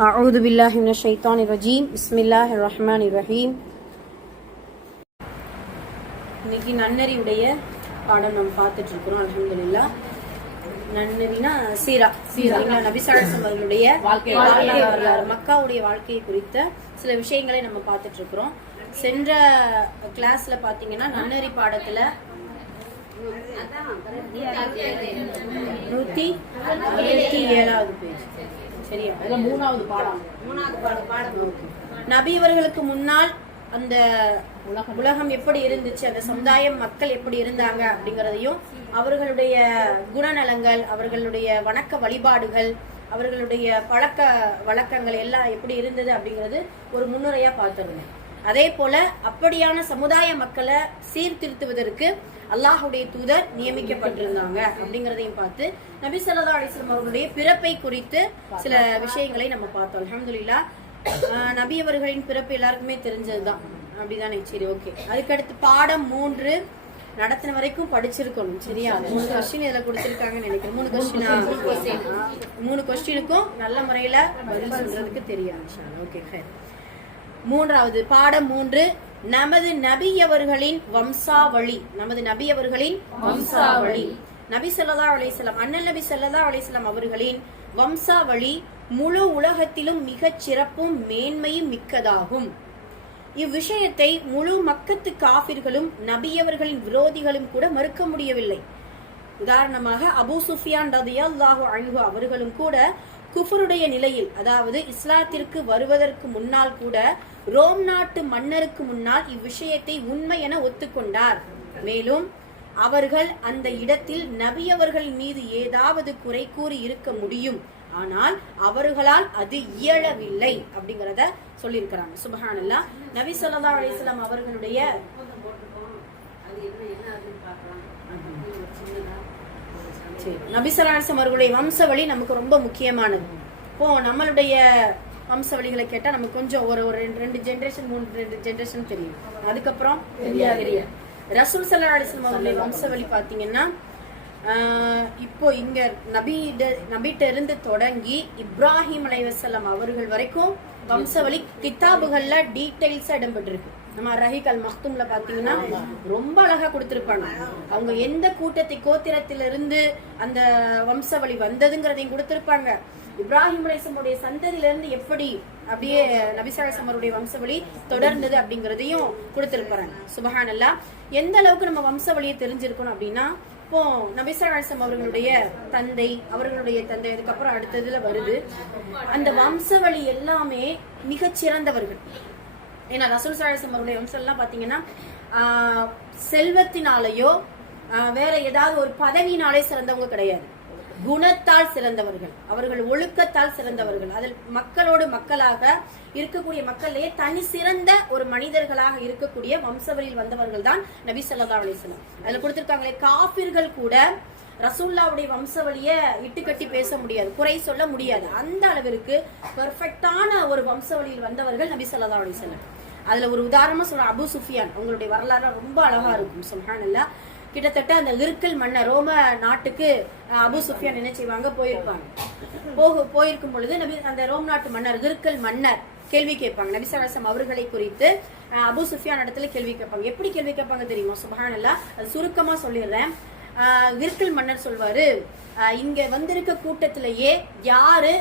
أعوذ بالله من الشيطان الرجيم بسم الله الرحمن الرحيم இன்னைக்கு நன்னறியுடைய பாடம் நம்ம பார்த்துட்டு இருக்கிறோம் அல்ஹம்துலில்லாஹ் நன்னறினா சீரா சீரா நபிசாசம் அவர்களுடைய வாழ்க்கை வரலாறு மக்காவுடைய வாழ்க்கையை குறித்த சில விஷயங்களை நம்ம பார்த்துட்டு இருக்கிறோம் சென்ற கிளாஸ்ல பாத்தீங்கன்னா நன்னறி பாடத்துல நூத்தி அறுபத்தி ஏழாவது பேஜ். சரியா? அதுல மூணாவது பாடம். நபி அவர்களுக்கு முன்னால் அந்த உலகம். எப்படி இருந்துச்சு அந்த சமுதாயம் மக்கள் எப்படி இருந்தாங்க அப்படிங்கறதையும் அவர்களுடைய குணநலங்கள் அவர்களுடைய வணக்க வழிபாடுகள் அவர்களுடைய பழக்க வழக்கங்கள் எல்லாம் எப்படி இருந்தது அப்படிங்கிறது ஒரு முன்னுரையா பார்த்திருந்தேன் அதே போல அப்படியான சமுதாய மக்களை சீர்திருத்துவதற்கு அல்லாஹுடைய தூதர் நியமிக்கப்பட்டிருந்தாங்க அப்படிங்கறதையும் பார்த்து நபி ஸல்லல்லாஹு அலைஹி வஸல்லம் அவர்களுடைய பிறப்பை குறித்து சில விஷயங்களை நம்ம பார்த்தோம். அல்ஹம்துலில்லாஹ் ஆஹ் நபி அவர்களின் பிறப்பு எல்லாருக்குமே தெரிஞ்சதுதான். அப்படிதானே? சரி ஓகே. அதுக்கடுத்து பாடம் மூன்று நடத்தின வரைக்கும் படிச்சிருக்கணும். சரியா? மூணு கொஸ்டின் இதுல கொடுத்திருக்காங்கன்னு நினைக்கிறேன். மூணு கொஸ்டின் மூணு கொஸ்டினுக்கும் நல்ல முறையில பதில் சொல்றதுக்கு தெரியாது. ஓகே ஃபைன் மூன்றாவது பாடம் மூன்று. நமது நபி அவர்களின் வம்சாவளி. நமது நபி அவர்களின் வம்சாவளி. நபி சொல்லதா அலிசல்லாம் வஸல்லம் அண்ணல் நபி சொல்லதா அலிசல்லாம் அவர்களின் வம்சாவளி முழு உலகத்திலும் மிகச் சிறப்பும் மேன்மையும் மிக்கதாகும். இவ்விஷயத்தை முழு மக்கத்து காபிர்களும் நபியவர்களின் விரோதிகளும் கூட மறுக்க முடியவில்லை. உதாரணமாக அபு சுஃபியான் ரதியல்லாஹு அன்ஹு அவர்களும் கூட குஃபருடைய நிலையில் அதாவது இஸ்லாத்திற்கு வருவதற்கு முன்னால் கூட ரோம் நாட்டு மன்னருக்கு முன்னால் இவ்விஷயத்தை உண்மை என ஒத்துக்கொண்டார். மேலும் அவர்கள் அந்த இடத்தில் நபியவர்கள் மீது ஏதாவது குறை கூறி இருக்க முடியும். ஆனால் அவர்களால் அது இயலவில்லை அப்படிங்கறத சொல்லியிருக்கிறாங்க. சுபஹானல்லா. நபி சொல்லா அலிஸ்லாம் அவர்களுடைய சரி. நபி ஸல்லல்லாஹு அவர்களுடைய வம்சவழி நமக்கு ரொம்ப முக்கியமானது. இப்போ நம்மளுடைய வம்சவழிகளை கேட்டா நமக்கு கொஞ்சம் ஒரு ஒரு ரெண்டு ரெண்டு ஜெனரேஷன் மூணு ரெண்டு ஜெனரேஷன் தெரியும். அதுக்கப்புறம் தெரியாது. ரசூல் ஸல்லல்லாஹு அலைஹி வஸல்லம் அவர்களுடைய வம்சவழி பாத்தீங்கன்னா ஆஹ் இப்போ இங்க நபிட நபிட்ட இருந்து தொடங்கி இப்ராஹிம் அலைவசல்லம் அவர்கள் வரைக்கும் வம்சவழி கிதாபுகள்ல டீடைல்ஸா இடம்பெற்றிருக்கு. நம்ம ரஹிக் அல் மக்தும்ல பாத்தீங்கன்னா ரொம்ப அழகா கொடுத்திருப்பாங்க. அவங்க எந்த கூட்டத்தை கோத்திரத்திலிருந்து அந்த வம்சவழி வந்ததுங்கிறதையும் கொடுத்திருப்பாங்க. இப்ராஹிம் அலிசமுடைய சந்ததியிலிருந்து எப்படி அப்படியே நபிசாசம் அவருடைய வம்சவழி தொடர்ந்தது அப்படிங்கறதையும் கொடுத்திருப்பாங்க சுபஹானல்லா. எந்த அளவுக்கு நம்ம வம்சவழியை தெரிஞ்சிருக்கணும் அப்படின்னா இப்போ நபிசராசம் அவர்களுடைய தந்தை அவர்களுடைய தந்தை அதுக்கப்புறம் அடுத்ததுல வருது. அந்த வம்சவழி எல்லாமே மிகச்சிறந்தவர்கள். ஏன்னா ரசூல் சாழசம் அவருடைய வம்சம் எல்லாம் பாத்தீங்கன்னா செல்வத்தினாலேயோ வேற ஏதாவது ஒரு பதவியினாலே சிறந்தவங்க கிடையாது. குணத்தால் சிறந்தவர்கள். அவர்கள் ஒழுக்கத்தால் சிறந்தவர்கள். அதில் மக்களோடு மக்களாக இருக்கக்கூடிய மக்களிலேயே தனி சிறந்த ஒரு மனிதர்களாக இருக்கக்கூடிய வம்சவரியில் வந்தவர்கள் தான் நபி ஸல்லல்லாஹு அலிஸ்லாம் அதில் அதுல கொடுத்திருக்காங்களே காபிர்கள் கூட ரசூல்லாவுடைய வம்சவழிய இட்டுக்கட்டி பேச முடியாது குறை சொல்ல முடியாது. அந்த அளவிற்கு பெர்ஃபெக்டான ஒரு வம்சவழியில் வந்தவர்கள் நபி ஸல்லல்லாஹு அலைஹி வஸல்லம். அதுல ஒரு உதாரணமா சொல்ற அபு சுஃபியான். அவங்களுடைய வரலாறு ரொம்ப அழகா இருக்கும் சுப்ஹானல்லாஹ் கிட்டத்தட்ட அந்த இருக்கல் மன்னர் ரோம நாட்டுக்கு அபு சுஃபியான் என்ன செய்வாங்க? போயிருப்பாங்க. போக போயிருக்கும் பொழுது நபி அந்த ரோம் நாட்டு மன்னர் இருக்கல் மன்னர் கேள்வி கேட்பாங்க. நபி அவர்களை குறித்து அபு சுஃபியான் இடத்துல கேள்வி கேட்பாங்க. எப்படி கேள்வி கேட்பாங்க தெரியுமா? சுபஹானல்லா அது சுருக்கமா சொல்லிடுறேன். அஹ், மன்னர் சொல்வாரு இங்க வந்திருக்க கூட்டத்திலேயே யாரு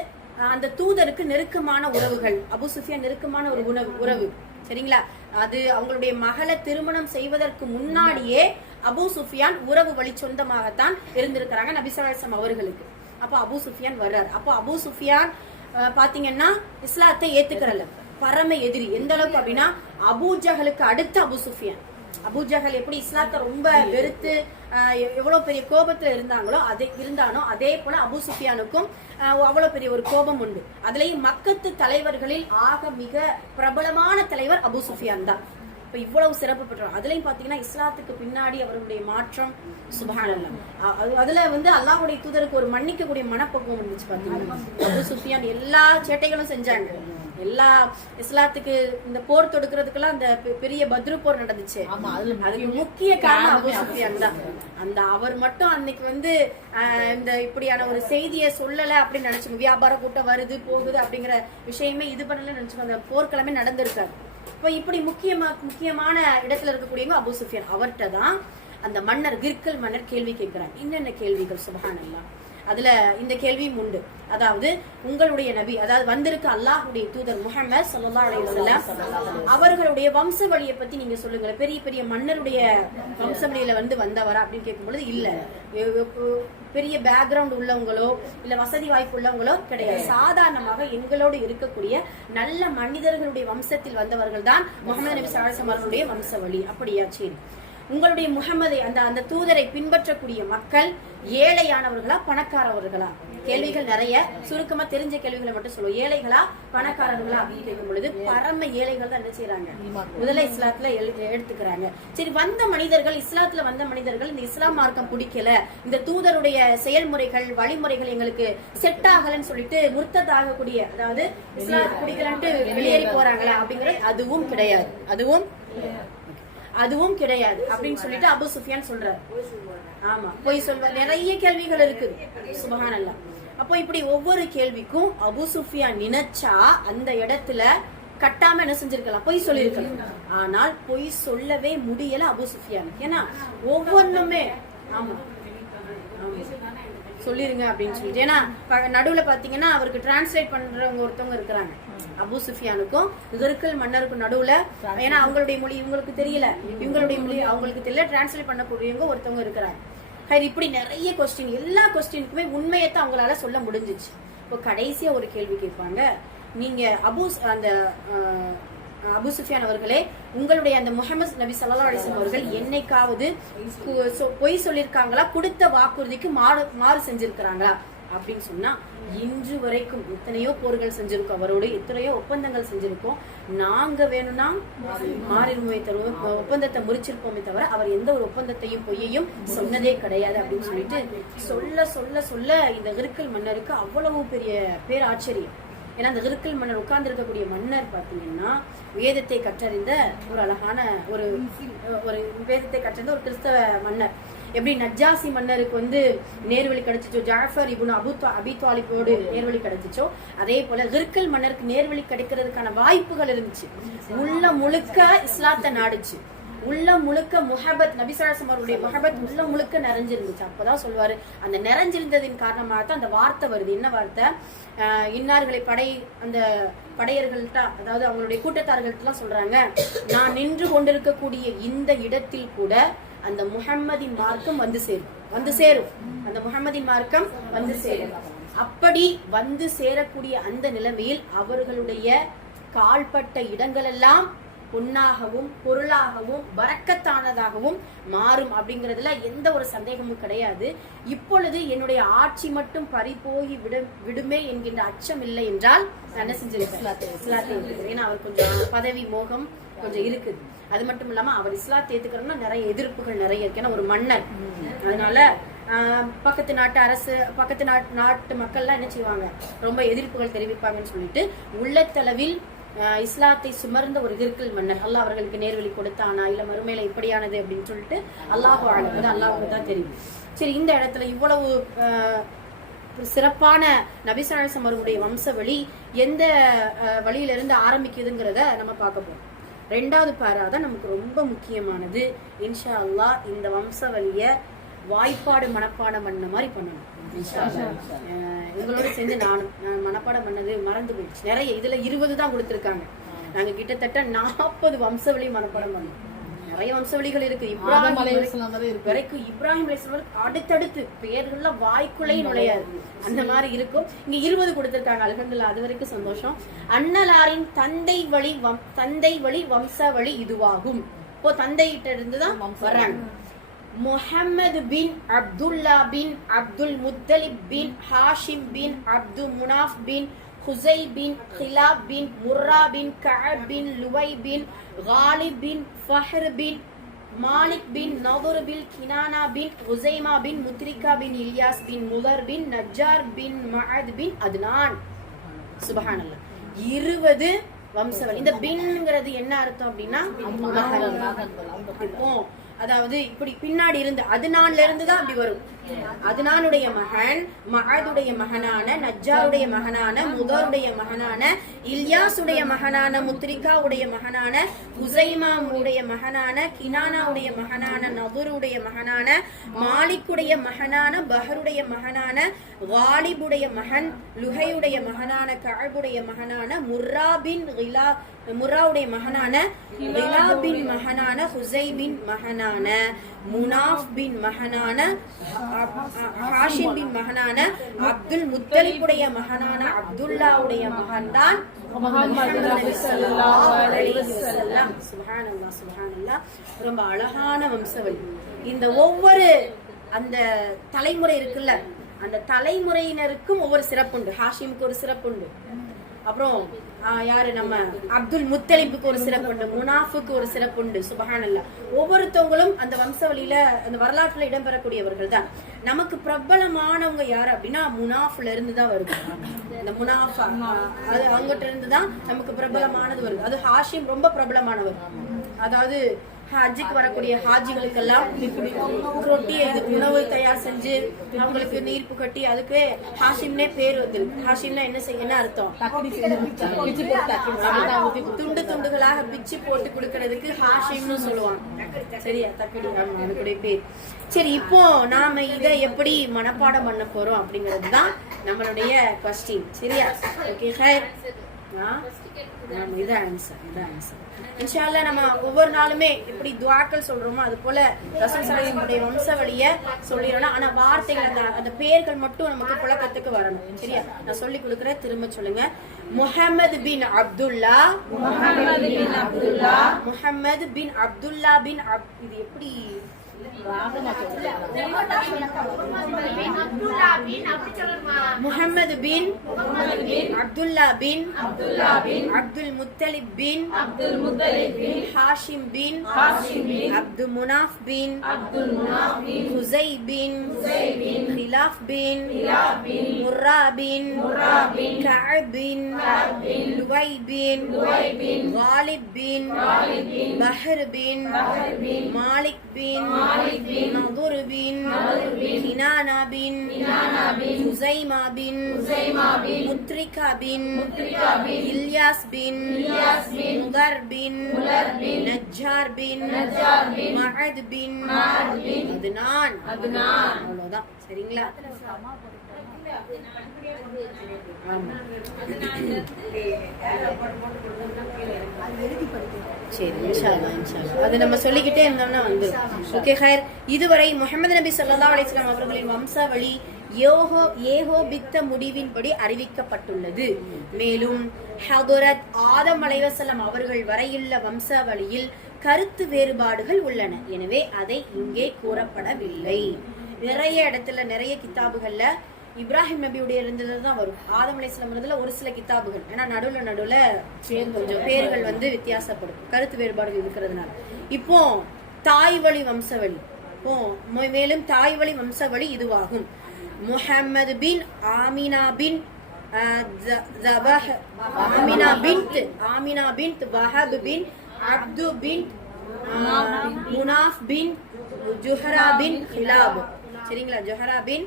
அந்த தூதருக்கு நெருக்கமான உறவுகள்? அபு சுஃபியான் நெருக்கமான ஒரு உணவு உறவு. சரிங்களா? அது அவங்களுடைய மகளை திருமணம் செய்வதற்கு முன்னாடியே அபு சுஃபியான் உறவு வழி சொந்தமாகத்தான் இருந்திருக்கிறாங்க நபிசலாசம் அவர்களுக்கு. அப்போ அபு சுஃபியான் வர்றாரு. அப்போ அபு சுஃபியான் பாத்தீங்கன்னா இஸ்லாத்தை ஏத்துக்கிறல்ல. பரம எதிரி. எந்த அளவுக்கு அப்படின்னா அபூஜகலுக்கு அடுத்து அபு சுஃபியான். அபூஜஹல் எப்படி இஸ்லாத்தை ரொம்ப வெறுத்து எவ்வளவு பெரிய கோபத்துல இருந்தாங்களோ அதே இருந்தானோ அதே போல அபு சுஃபியானுக்கும் அஹ், அவ்வளவு பெரிய ஒரு கோபம் உண்டு. அதுலயும் மக்கத்து தலைவர்களில் ஆக மிக பிரபலமான தலைவர் அபு சுஃபியான் தான். இப்ப இவ்வளவு சிறப்பு பெற்றோம் அதுலயும் பாத்தீங்கன்னா இஸ்லாத்துக்கு பின்னாடி அவர்களுடைய மாற்றம் அது- அதுல வந்து அல்லாஹ்வுடைய தூதருக்கு ஒரு மன்னிக்கக்கூடிய மனப்பக்குவம் இருந்துச்சு பாத்தீங்கன்னா. அபூ சுஃபியான் எல்லா சேட்டைகளும் செஞ்சாங்க. எல்லா இஸ்லாத்துக்கு இந்த போர் தொடுக்கிறதுக்கெல்லாம் அந்த பெரிய பத்ரு போர் நடந்துச்சு. அதுக்கு முக்கிய காரணம் அபூ சுஃபியான் தான். அந்த அவர் மட்டும் அன்னைக்கு வந்து இந்த இப்படியான ஒரு செய்தியை சொல்லல அப்படின்னு நினைச்சோம் வியாபார கூட்டம் வருது போகுது அப்படிங்கிற விஷயமே இது பண்ணல நினைச்சோம் அந்த போர்க்கிழமை நடந்திருக்காரு இப்போ இப்படி முக்கியமா முக்கியமான இடத்துல இருக்கக்கூடியவங்க அபு சுஃபியான் அவர்கிட்ட தான் அந்த மன்னர் கிர்கல் மன்னர் கேள்வி கேட்கிறார். என்னென்ன கேள்விகள்? சுபஹானல்லாஹ். அதுல இந்த கேள்வியும் உண்டு. அதாவது உங்களுடைய நபி அதாவது வந்திருக்க அல்லாஹ்வுடைய தூதர் முஹம்மது ஸல்லல்லாஹு அலைஹி வஸல்லம் அவர்களுடைய வம்ச வழியை பத்தி நீங்க சொல்லுங்க பெரிய பெரிய மன்னருடைய வம்ச வழியில வந்து வந்தவரா அப்படின்னு கேட்கும் பொழுது இல்ல பெரிய பேக்ரவுண்ட் உள்ளவங்களோ இல்ல வசதி வாய்ப்பு உள்ளவங்களோ கிடையாது. சாதாரணமாக எங்களோடு இருக்கக்கூடிய நல்ல மனிதர்களுடைய வம்சத்தில் வந்தவர்கள் தான் முகமது நபி சாரசம் அவர்களுடைய வம்ச வழி அப்படியா சரி உங்களுடைய முகமதை அந்த அந்த தூதரை பின்பற்றக்கூடிய மக்கள் ஏழையானவர்களா பணக்காரவர்களா? கேள்விகள் நிறைய. சுருக்கமா தெரிஞ்ச கேள்விகளை மட்டும் சொல்லுவோம். ஏழைகளா பணக்காரர்களா அப்படின்னு கேட்கும் பொழுது பரம ஏழைகள் தான் என்ன செய்யறாங்க? முதல்ல இஸ்லாத்துல எடுத்துக்கிறாங்க. சரி வந்த மனிதர்கள் இஸ்லாத்துல வந்த மனிதர்கள் இந்த இஸ்லாம் மார்க்கம் பிடிக்கல. இந்த தூதருடைய செயல்முறைகள் வழிமுறைகள் எங்களுக்கு செட் ஆகலன்னு சொல்லிட்டு முர்த்தத் ஆகக்கூடிய அதாவது இஸ்லாம் பிடிக்கலன்ட்டு வெளியேறி போறாங்களா அப்படிங்கறது அதுவும் கிடையாது. அதுவும் அதுவும் கிடையாது. அப்படின்னு சொல்லிட்டு அபு சுஃபியான் சொல்றாரு. ஆமா பொய் சொல்வ நிறைய கேள்விகள் இருக்குது சுபஹானல்லாஹ் அப்போ இப்படி ஒவ்வொரு கேள்விக்கும் அபு சுஃபியான் நினைச்சா அந்த இடத்துல கட்டாம என்ன செஞ்சிருக்கலாம்? பொய் சொல்லிருக்கலாம். ஆனால் பொய் சொல்லவே முடியல அபு சுஃபியான் ஏன்னா ஒவ்வொன்றுமே ஆமா. சொல்லிருங்க அப்படின்னு சொல்லிட்டு. ஏன்னா நடுவில் நடுவுல பாத்தீங்கன்னா அவருக்கு டிரான்ஸ்லேட் பண்றவங்க ஒருத்தவங்க இருக்கிறாங்க. அபு சுஃபியானுக்கும் கிர்கல் மன்னருக்கும் நடுவுல ஏன்னா அவங்களுடைய மொழி இவங்களுக்கு தெரியல. இவங்களுடைய மொழி அவங்களுக்கு தெரியல. டிரான்ஸ்லேட் பண்ணக்கூடியவங்க ஒருத்தவங்க இருக்கிறாங்க. ஹரி இப்படி நிறைய கொஸ்டின் எல்லா கொஸ்டினுக்குமே உண்மையத்தை அவங்களால சொல்ல முடிஞ்சிச்சு. இப்போ கடைசியா ஒரு கேள்வி கேட்பாங்க. நீங்க அபு அந்த அபு சுஃபியான் அவர்களே உங்களுடைய அந்த முகமது நபி சல்லா அலைஹி அவர்கள் என்னைக்காவது பொய் சொல்லியிருக்காங்களா கொடுத்த வாக்குறுதிக்கு மாறு மாறு செஞ்சிருக்கிறாங்களா? அப்படின்னு சொன்னா இன்று வரைக்கும் எத்தனையோ போர்கள் செஞ்சிருக்கோம். அவரோடு எத்தனையோ ஒப்பந்தங்கள் செஞ்சிருக்கோம். நாங்க வேணும்னா மாறிடுமே தவிர ஒப்பந்தத்தை முறிச்சிருப்போமே தவிர அவர் எந்த ஒரு ஒப்பந்தத்தையும் பொய்யையும் சொன்னதே கிடையாது அப்படின்னு சொல்லிட்டு சொல்ல சொல்ல சொல்ல இந்த இருக்கல் மன்னருக்கு அவ்வளவு பெரிய பேராச்சரியம். ஏன்னா அந்த கிருக்கல் மன்னர் உட்கார்ந்திருக்கக்கூடிய மன்னர் பாத்தீங்கன்னா வேதத்தை கற்றறிந்த ஒரு அழகான ஒரு ஒரு வேதத்தை கற்றறிந்த ஒரு கிறிஸ்தவ மன்னர். எப்படி நஜாசி மன்னருக்கு வந்து நேர்வழி கிடைச்சிச்சோ ஜாஃபர் இபுன் அபு தா- அபி தாலிபோடு நேர்வழி கிடைச்சிச்சோ அதே போல ஹிர்கல் மன்னருக்கு நேர்வழி கிடைக்கிறதுக்கான வாய்ப்புகள் இருந்துச்சு. உள்ள முழுக்க இஸ்லாத்தை நாடுச்சு. உள்ளம் முழுக்க முஹபத் நபிசராசம் அவருடைய முஹபத் உள்ள முழுக்க நிறைஞ்சிருந்துச்சு. அப்பதான் சொல்லுவாரு அந்த நிறைஞ்சிருந்ததின் காரணமாக தான் அந்த வார்த்தை வருது. என்ன வார்த்தை? இன்னார்களை படை அந்த படையர்கள்ட்ட அதாவது அவங்களுடைய கூட்டத்தார்கள்ட்டலாம் சொல்றாங்க நான் நின்று கொண்டிருக்கக்கூடிய இந்த இடத்தில் கூட அந்த முஹம்மதின் மார்க்கம் வந்து சேரும். வந்து சேரும். அந்த முஹம்மதின் மார்க்கம் வந்து சேரும். அப்படி வந்து சேரக்கூடிய அந்த நிலைமையில் அவர்களுடைய கால்பட்ட இடங்களெல்லாம் பொன்னாகவும் பொருளாகவும் வரக்கத்தானதாகவும் மாறும் அப்படிங்கறதுல எந்த ஒரு சந்தேகமும் கிடையாது. இப்பொழுது என்னுடைய ஆட்சி மட்டும் பறிபோகி விட விடுமே என்கின்ற அச்சம் இல்லை என்றால் நான் என்ன ஏத்துக்கிறேன். ஏன்னா அவர் கொஞ்சம் பதவி மோகம் கொஞ்சம் இருக்குது. அது மட்டும் இல்லாம அவர் இஸ்லாத்தை ஏத்துக்கிறோம்னா நிறைய எதிர்ப்புகள் நிறைய இருக்கு. ஏன்னா ஒரு மன்னர். அதனால பக்கத்து நாட்டு அரசு பக்கத்து நாட்டு நாட்டு மக்கள்லாம் என்ன செய்வாங்க? ரொம்ப எதிர்ப்புகள் தெரிவிப்பாங்கன்னு சொல்லிட்டு உள்ளத்தளவில் இஸ்லாத்தை சுமர்ந்த ஒரு கிர்கில் மன்னர். அல்லாஹ் அவர்களுக்கு நேர்வழி கொடுத்தானா? இல்ல மறுமையில இப்படியானது அப்படின்னு சொல்லிட்டு அல்லாஹ் ஆளுவது அல்லாஹுக்கு தான் தெரியும். சரி இந்த இடத்துல இவ்வளவு சிறப்பான நபிசனாசம் அவர்களுடைய வம்சவழி எந்த வழியிலிருந்து ஆரம்பிக்குதுங்கிறத நம்ம பார்க்க போறோம். ரெண்டாவது பாரா தான் நமக்கு ரொம்ப முக்கியமானது. இன்ஷா அல்லாஹ் இந்த வம்சவழிய வாய்ப்பாடு மனப்பாடம் பண்ண மாதிரி பண்ணணும். உங்களோட சேர்ந்து நானும் நான் மனப்பாடம் பண்ணது மறந்து போயிடுச்சு. நிறைய இதுல இருபது தான் கொடுத்துருக்காங்க. நாங்க கிட்டத்தட்ட நாற்பது வம்சவழி மனப்பாடம் பண்ணோம். நிறைய வம்சவழிகள் இருக்கு. இப்ராஹிம் வரைக்கும் இப்ராஹிம் அடுத்தடுத்து பேர்கள்ல வாய்க்குள்ளே நுழையாது. அந்த மாதிரி இருக்கும். இங்க இருபது கொடுத்திருக்காங்க. அல்ஹம்துலில்லாஹ் அது வரைக்கும் சந்தோஷம். அன்னலாரின் தந்தை வழி தந்தை வழி வம்ச வழி இதுவாகும். இப்போ தந்தைகிட்ட இருந்து தான் வர்றாங்க. முஹம்மது பின் அப்துல்லா பின் அப்துல் முத்தலிப் பின் ஹாஷிம் பின் அப்து முனாஃப் பின் ஹுசை பின் ஹிலாப் பின் முர்ரா பின் Ka'b bin Luay bin Ghalib bin Fihr bin Malik bin Nadr bin Kinana bin Khuzaymah bin Mudrikah bin Ilyas bin Mudar bin Nizar bin Maad bin Adnan. சுபஹானல்லாஹ் இருபது வம்சவழி இந்த பின்ங்கிறது என்ன அர்த்தம் அப்படின்னா? அதாவது இப்படி பின்னாடி இருந்து அதுனான்ல இருந்து தான் அப்படி வரும். அதுனானுடைய மகன் மகதுடைய மகனான நஜ்ஜாருடைய மகனான முதருடைய மகனான இல்யாசுடைய மகனான முத்ரிகாவுடைய மகனான உசைமாவுடைய மகனான கினானாவுடைய மகனான நபருடைய மகனான மாலிக்குடைய மகனான பஹருடைய மகனான வாலிபுடைய மகன் லுஹையுடைய மகனான கஅபுடைய மகனான முர்ராபின் கிலா முர்ராவுடைய மகனான கிலாபின் மகனான ஹுசைபின் மகனான முனாஃப் பின் மகனான ஹாஷிம் பின் மகனான அப்துல் முத்தலிபுடைய மகனான அப்துல்லாவுடைய மகன்தான் ரொம்ப அழகான வம்சவழி. இந்த ஒவ்வொரு அந்த தலைமுறை இருக்குல்ல அந்த தலைமுறையினருக்கும் ஒவ்வொரு சிறப்புண்டு. ஹாஷிமுக்கு ஒரு சிறப்புண்டு. அப்புறம் யாரு? நம்ம அப்துல் முத்தலிபுக்கு ஒரு சிறப்புண்டு. முனாஃபுக்கு ஒரு சிறப்புண்டு. சுபஹானல்லா. ஒவ்வொருத்தவங்களும் அந்த வம்சவழியில அந்த வரலாற்றுல இடம்பெறக்கூடியவர்கள் தான் நமக்கு பிரபலமானவங்க யாரு அப்படின்னா முனாஃப்ல இருந்து தான் வருது. இந்த முனாஃபா. அது அவங்ககிட்ட இருந்து தான் நமக்கு பிரபலமானது வருது. அது ஹாஷிம் ரொம்ப பிரபலமானவர். அதாவது ஹஜ்ஜுக்கு வரக்கூடிய ஹாஜிகளுக்கெல்லாம் ரொட்டி இது உணவு தயார் செஞ்சு அவங்களுக்கு நீர்ப்பு கட்டி அதுக்கு ஹாஷிம்னே பேர் வந்துருக்கு ஹாஷிம்னா என்ன செய்ய அர்த்தம்? துண்டு துண்டுகளாக பிச்சு போட்டு கொடுக்கறதுக்கு ஹாஷிம்னு சொல்லுவாங்க. சரியா? தக்கடி அதுக்குடைய பேர். சரி இப்போ நாம இத எப்படி மனப்பாடம் பண்ண போறோம் அப்படிங்கிறது தான் நம்மளுடைய கொஸ்டின் சரியா? ஓகே ஹைர் ஆமா, இதான் ஆன்சர் இதான் ஆன்சர் இன்ஷால்லா நம்ம ஒவ்வொரு நாளுமே எப்படி துவாக்கள் சொல்றோமோ அது போல ரசூல் சலாஹினுடைய வம்சவழிய சொல்லிடணும். ஆனா வார்த்தைகள் அந்த அந்த பெயர்கள் மட்டும் நமக்கு புழக்கத்துக்கு வரணும். சரியா? நான் சொல்லி கொடுக்குறேன் திரும்ப சொல்லுங்க. முஹம்மது பின் அப்துல்லா. முஹம்மது பின் அப்துல்லா. முஹம்மது பின் அப்துல்லா பின் அப் இது எப்படி முஹம்மது பின் அப்துல்லா பின் அப்துல்லா பின் அப்துல் முத்தலிப் பின் அப்துல் முத்தலிப் பின் ஹாஷிம் பின் ஹாஷிம் பின் அப்து முனாஃப் பின் அப்துல் முனாஃப் பின் ஹுசை பின் ஹுசை பின் ஹிலாஃப் பின் ஹிலாஃப் பின் முர்ரா பின் முர்ரா பின் கஅப் பின் கஅப் பின் லுவை பின் லுவை பின் காலிப் பின் காலிப் பின் பஹர் பின் பஹர் பின் மாலிக் பின் மாலிக் பின் நதுர் பின் நதுர் பின் கினானா பின் கினானா பின் ஹுசைமா பின் ஹுசைமா பின் முத்ரிகா பின் முத்ரிகா பின் இல்யாஸ் பின் இல்யாஸ் பின் முதர் பின் முதர் பின் நஜ்ஜார் பின் நஜ்ஜார் பின் மஅத் பின் மஅத் பின் அது நான் அது நான் அவ்வளவுதான் சரிங்களா ஆமா சரி இன்ஷா சரி இன்ஷா அது நம்ம சொல்லிக்கிட்டே இருந்தோம்னா வந்து ஓகே ஹயர் இதுவரை முகமது நபி சல்லா அலிஸ்லாம் அவர்களின் வம்சாவளி யோகோ ஏகோபித்த முடிவின்படி அறிவிக்கப்பட்டுள்ளது. மேலும் ஹதுரத் ஆதம் அலைவசலம் அவர்கள் வரையுள்ள வம்சாவளியில் கருத்து வேறுபாடுகள் உள்ளன. எனவே அதை இங்கே கூறப்படவில்லை. நிறைய இடத்துல நிறைய கித்தாபுகள்ல இப்ராஹிம் நபியுடைய இருந்தது தான் வரும். ஆதம் அலைஹிஸ்ஸலாம் ஒரு சில கிதாபுகள் ஏன்னா நடுவுல நடுவுல கொஞ்சம் பேர்கள் வந்து வித்தியாசப்படும். கருத்து வேறுபாடுகள் இருக்கிறதுனால. இப்போ தாய் வழி வம்சவழி இப்போ மேலும் தாய் வழி வம்சவழி இதுவாகும். முஹம்மது பின் ஆமினா பின் ஆமினா பின்த் ஆமினா வஹப் பின் அப்து பின் அஹ், முனாஃப் பின் ஜுஹரா பின் ஹிலாப். சரிங்களா ஜொஹரா பின்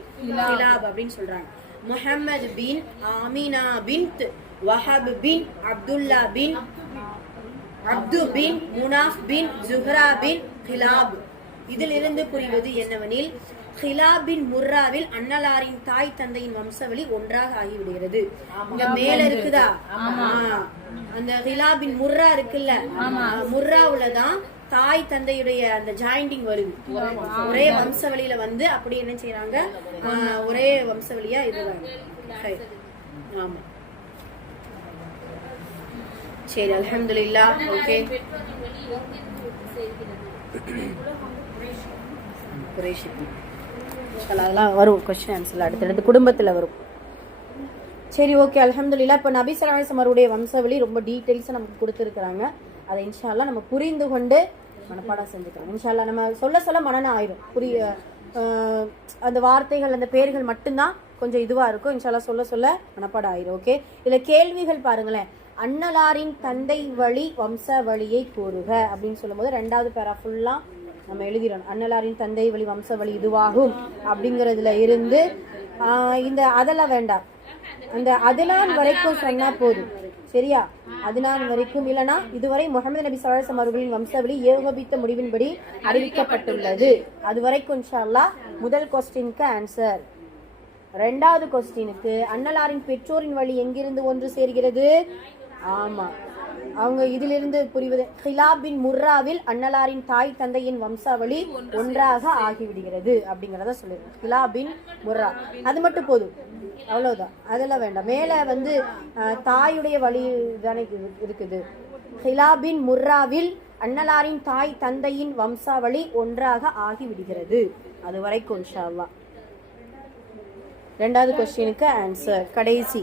அப்படின்னு சொல்றாங்க. முஹம்மது பின் ஆமினா பின்த் வஹப் பின் அப்துல்லா பின் அப்து பின் முனாஃப் பின் ஜுஹரா பின் ஹிலாப் இதிலிருந்து புரிவது என்னவெனில் ஹிலாப் பின் முர்ராவில் அன்னலாரின் தாய் தந்தையின் வம்சவழி ஒன்றாக ஆகிவிடுகிறது. இங்க மேல இருக்குதா. அந்த ஹிலாபின் முர்ரா இருக்குல்ல? முர்ராவுல தான் தாய் தந்தையுடைய அந்த ஜாயிண்டிங் வருது ஒரே வம்சவழியில வந்து அப்படி என்ன செய்யறாங்க ஒரே வம்சவழியா ஹை. ஆமா. சரி அல்ஹம்துலில்லாஹ் ஓகே. குறைஷி அதெல்லாம் வரும் கொஸ்டின் ஆன்சர்ல அடுத்தடுத்து குடும்பத்துல வரும். சரி ஓகே அல்ஹம்துலில்லாஹ் இப்போ நபி வஸல்லம் அவருடைய வம்சாவளி ரொம்ப டீட்டெயில்ஸாக நமக்கு கொடுத்துருக்குறாங்க. அதை இன்ஷால்லாம் நம்ம புரிந்து கொண்டு மனப்பாடம் செஞ்சுக்கலாம். இன்ஷா நம்ம சொல்ல சொல்ல மனநம் ஆயிரும். புரிய அந்த வார்த்தைகள் அந்த பேர்கள் மட்டும்தான் கொஞ்சம் இதுவாக இருக்கும். இன்ஷா சொல்ல சொல்ல மனப்பாடம் ஆயிரும். ஓகே? இதில் கேள்விகள் பாருங்களேன். அன்னலாரின் தந்தை வழி வம்ச வழியை கூறுக அப்படின்னு சொல்லும்போது ரெண்டாவது பேரா ஃபுல்லாக நம்ம எழுதிடணும். அன்னலாரின் தந்தை வழி வம்ச வழி இதுவாகும் அப்படிங்கிறதுல இருந்து இந்த அதெல்லாம் வேண்டாம். அந்த அதனான் வரைக்கும் சொன்னா போதும். சரியா? அதனால் வரைக்கும் இல்லனா இதுவரை முகமது நபி சலாசம் அவர்களின் வம்சாவளி ஏகோபித்த முடிவின்படி அறிவிக்கப்பட்டுள்ளது. அது வரைக்கும் இன்ஷா அல்லாஹ் முதல் கொஸ்டினுக்கு ஆன்சர். ரெண்டாவது கொஸ்டினுக்கு அன்னலாரின் பெற்றோரின் வழி எங்கிருந்து ஒன்று சேர்கிறது? ஆமா. அவங்க இதிலிருந்து புரிவது. ஹிலாபின் முர்ராவில் அன்னலாரின் தாய் தந்தையின் வம்சாவளி ஒன்றாக ஆகிவிடுகிறது அப்படிங்கிறத சொல்லிடுறோம் ஹிலாபின் முர்ரா. அது மட்டும் போதும். அவ்வளவுதான். அதெல்லாம் வேண்டாம். மேலே வந்து தாயுடைய வழி தானே இருக்குது. ஹிலாபின் முர்ராவில் அன்னலாரின் தாய் தந்தையின் வம்சாவளி ஒன்றாக ஆகிவிடுகிறது. அது வரைக்கும் இன்ஷா ரெண்டாவது கொஸ்டினுக்கு ஆன்சர் கடைசி.